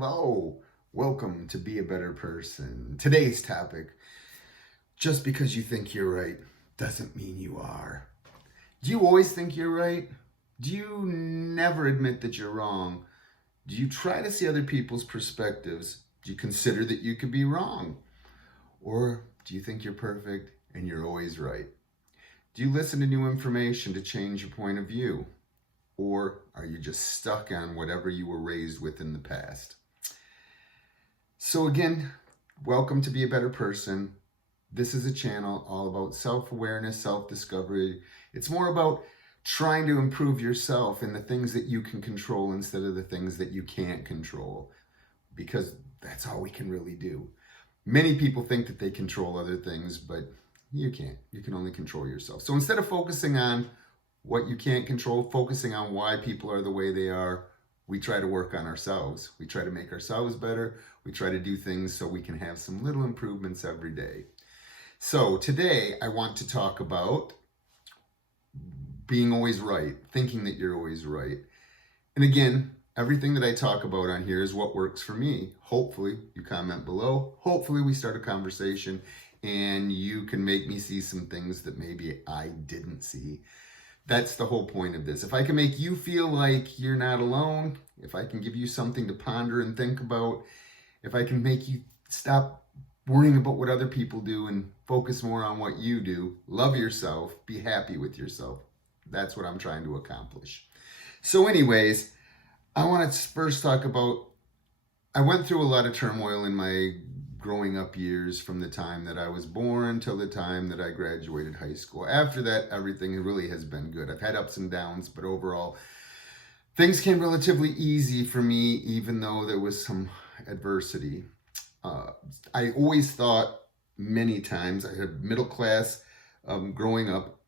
Hello, welcome to Be a Better Person. Today's topic, just because you think you're right doesn't mean you are. Do you always think you're right? Do you never admit that you're wrong? Do you try to see other people's perspectives? Do you consider that you could be wrong? Or do you think you're perfect and you're always right? Do you listen to new information to change your point of view? Or are you just stuck on whatever you were raised with in the past? So again, welcome to Be a Better Person. This is a channel all about self-awareness, self-discovery. It's more about trying to improve yourself in the things that you can control instead of the things that you can't control, because that's all we can really do. Many people think that they control other things, but you can't. You can only control yourself. So instead of focusing on what you can't control, focusing on why people are the way they are, we try to work on ourselves. We try to make ourselves better. We try to do things so we can have some little improvements every day. So today I want to talk about being always right, thinking that you're always right. And again, everything that I talk about on here is what works for me. Hopefully you comment below. Hopefully we start a conversation and you can make me see some things that maybe I didn't see. That's the whole point of this. If I can make you feel like you're not alone, if I can give you something to ponder and think about, if I can make you stop worrying about what other people do and focus more on what you do, love yourself, be happy with yourself. That's what I'm trying to accomplish. So anyways, I want to first talk about, I went through a lot of turmoil in my growing up years, from the time that I was born till the time that I graduated high school. After that, everything really has been good. I've had ups and downs, but overall, things came relatively easy for me, even though there was some adversity. I always thought many times, I had middle class growing up,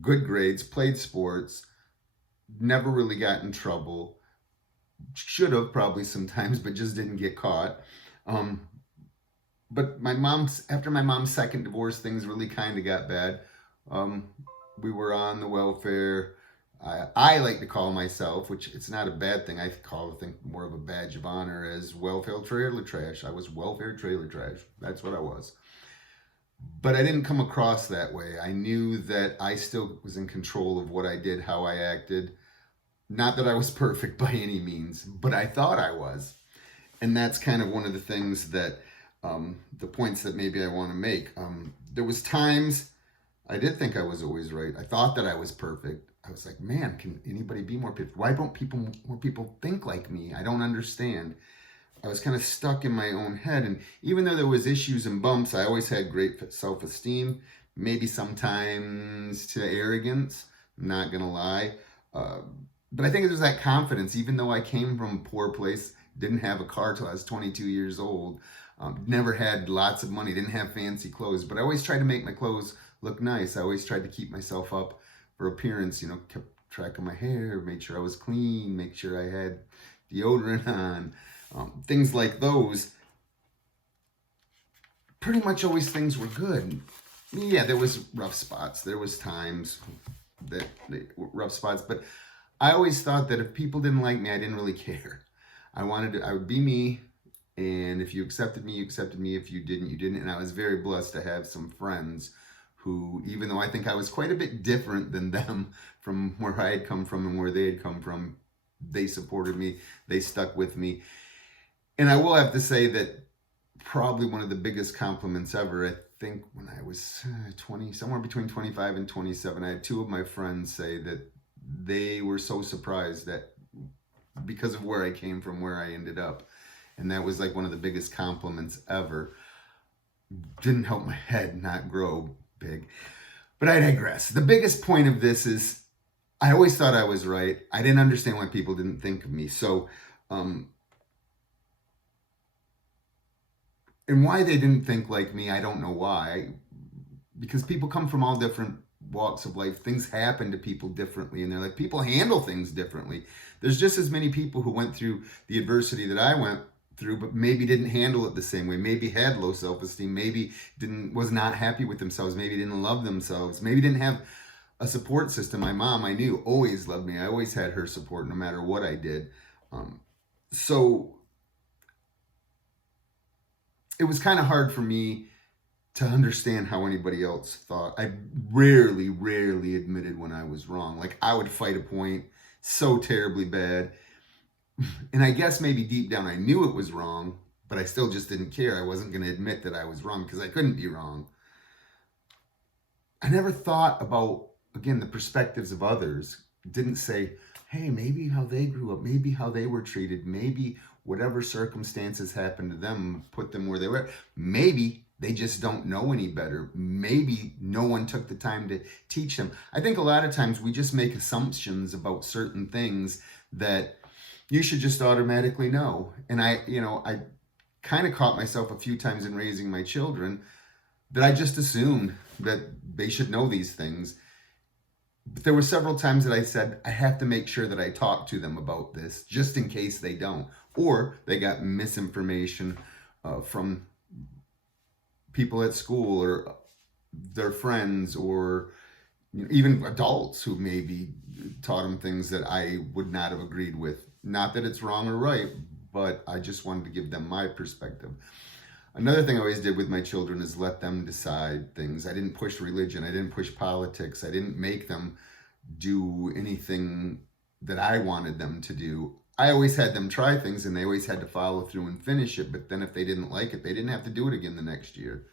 good grades, played sports, never really got in trouble. Should have probably sometimes, but just didn't get caught. But after my mom's second divorce, things really kind of got bad. We were on the welfare. I like to call myself, which it's not a bad thing. I think more of a badge of honor, as welfare trailer trash. I was welfare trailer trash. That's what I was. But I didn't come across that way. I knew that I still was in control of what I did, how I acted. Not that I was perfect by any means, but I thought I was. And that's kind of one of the things that the points that maybe I want to make. There was times I did think I was always right. I thought that I was perfect. I was like, man, can anybody be more perfect? Why don't more people think like me? I don't understand. I was kind of stuck in my own head. And even though there was issues and bumps, I always had great self-esteem, maybe sometimes to arrogance, I'm not going to lie. But I think it was that confidence, even though I came from a poor place, didn't have a car till I was 22 years old, never had lots of money, didn't have fancy clothes, but I always tried to make my clothes look nice. I always tried to keep myself up for appearance, kept track of my hair, made sure I was clean, make sure I had deodorant on, things like those. Pretty much always things were good. Yeah, there was rough spots. There was times that were rough spots, but I always thought that if people didn't like me, I didn't really care. I would be me, and if you accepted me, you accepted me. If you didn't, you didn't. And I was very blessed to have some friends who, even though I think I was quite a bit different than them from where I had come from and where they had come from, they supported me, they stuck with me. And I will have to say that probably one of the biggest compliments ever, I think when I was 20, somewhere between 25 and 27, I had two of my friends say that they were so surprised that because of where I came from, where I ended up. And that was like one of the biggest compliments ever. Didn't help my head not grow big. But I digress. The biggest point of this is I always thought I was right. I didn't understand why people didn't think of me. So, and why they didn't think like me, I don't know why. Because people come from all different walks of life. Things happen to people differently, and they're like, people handle things differently. There's just as many people who went through the adversity that I went through, but maybe didn't handle it the same way, maybe had low self-esteem, maybe was not happy with themselves, maybe didn't love themselves, maybe didn't have a support system. My mom, I knew, always loved me. I always had her support no matter what I did. So it was kind of hard for me to understand how anybody else thought. I rarely admitted when I was wrong. Like, I would fight a point so terribly bad. And I guess maybe deep down I knew it was wrong, but I still just didn't care. I wasn't going to admit that I was wrong because I couldn't be wrong. I never thought about, again, the perspectives of others. Didn't say, hey, maybe how they grew up, maybe how they were treated, maybe whatever circumstances happened to them put them where they were. Maybe they just don't know any better. Maybe no one took the time to teach them. I think a lot of times we just make assumptions about certain things that you should just automatically know. And I kind of caught myself a few times in raising my children that I just assumed that they should know these things. But there were several times that I said, I have to make sure that I talk to them about this just in case they don't. Or they got misinformation from people at school or their friends, or even adults who maybe taught them things that I would not have agreed with. Not that it's wrong or right, but I just wanted to give them my perspective. Another thing I always did with my children is let them decide things. I didn't push religion. I didn't push politics. I didn't make them do anything that I wanted them to do. I always had them try things, and they always had to follow through and finish it. But then if they didn't like it, they didn't have to do it again the next year.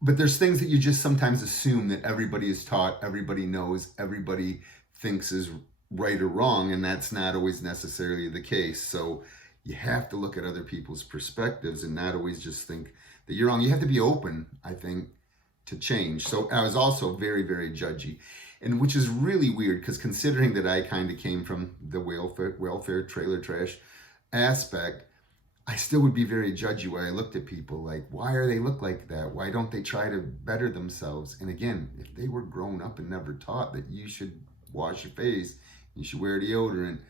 But there's things that you just sometimes assume that everybody is taught, everybody knows, everybody thinks is right or wrong, and that's not always necessarily the case. So you have to look at other people's perspectives and not always just think that you're wrong. You have to be open, I think, to change. So I was also very judgy, and which is really weird because considering that I kind of came from the welfare trailer trash aspect, I still would be very judgy where I looked at people like, why are they look like that? Why don't they try to better themselves? And again, if they were grown up and never taught that you should wash your face, you should wear deodorant,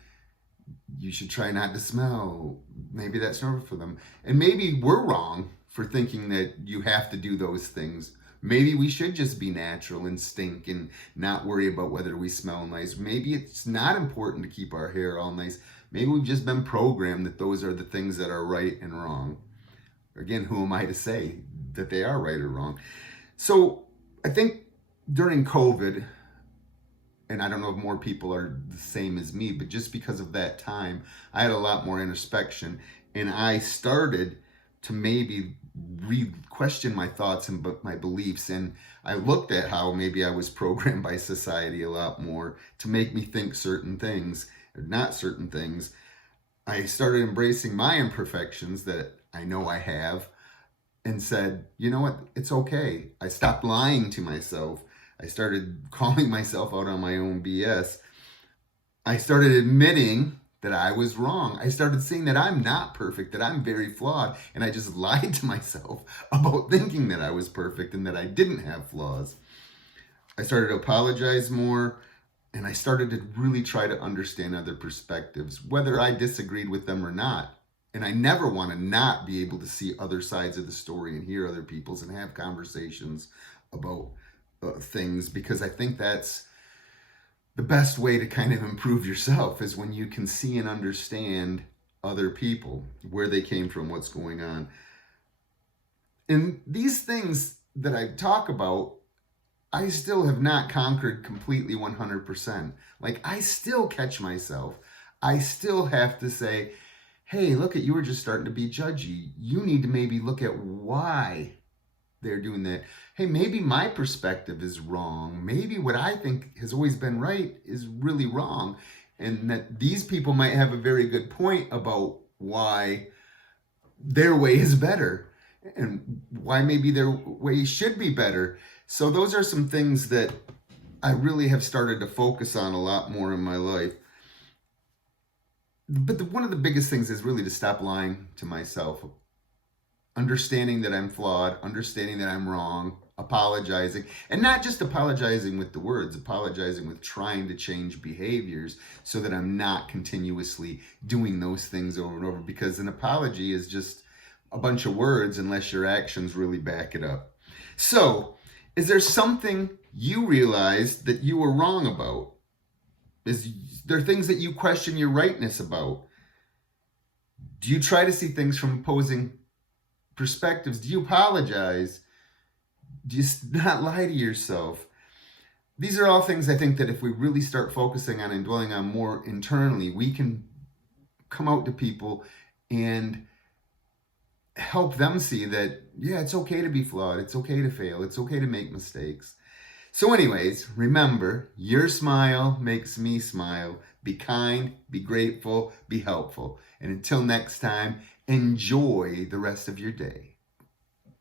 you should try not to smell, maybe that's normal for them. And maybe we're wrong for thinking that you have to do those things. Maybe we should just be natural and stink and not worry about whether we smell nice. Maybe it's not important to keep our hair all nice. Maybe we've just been programmed that those are the things that are right and wrong. Again, who am I to say that they are right or wrong? So I think during COVID, and I don't know if more people are the same as me, but just because of that time, I had a lot more introspection, and I started to maybe question my thoughts and my beliefs. And I looked at how maybe I was programmed by society a lot more to make me think certain things, or not certain things. I started embracing my imperfections that I know I have and said, you know what, it's okay. I stopped lying to myself. I started calling myself out on my own BS. I started admitting that I was wrong. I started seeing that I'm not perfect, that I'm very flawed, and I just lied to myself about thinking that I was perfect and that I didn't have flaws. I started to apologize more, and I started to really try to understand other perspectives, whether I disagreed with them or not. And I never want to not be able to see other sides of the story and hear other people's and have conversations about things, because I think that's the best way to kind of improve yourself, is when you can see and understand other people, where they came from, what's going on. And these things that I talk about, I still have not conquered completely 100%. Like, I still catch myself. I still have to say, hey, look, you were just starting to be judgy. You need to maybe look at why they're doing that. Hey, maybe my perspective is wrong. Maybe what I think has always been right is really wrong. And that these people might have a very good point about why their way is better and why maybe their way should be better. So those are some things that I really have started to focus on a lot more in my life. But one of the biggest things is really to stop lying to myself. Understanding that I'm flawed, understanding that I'm wrong, apologizing, and not just apologizing with the words, apologizing with trying to change behaviors so that I'm not continuously doing those things over and over, because an apology is just a bunch of words unless your actions really back it up. So, is there something you realized that you were wrong about? Is there things that you question your rightness about? Do you try to see things from opposing perspectives? Do you apologize? Do you not lie to yourself? These are all things I think that if we really start focusing on and dwelling on more internally, we can come out to people and help them see that, yeah, it's okay to be flawed. It's okay to fail. It's okay to make mistakes. So anyways, remember, your smile makes me smile. Be kind, be grateful, be helpful. And until next time, enjoy the rest of your day.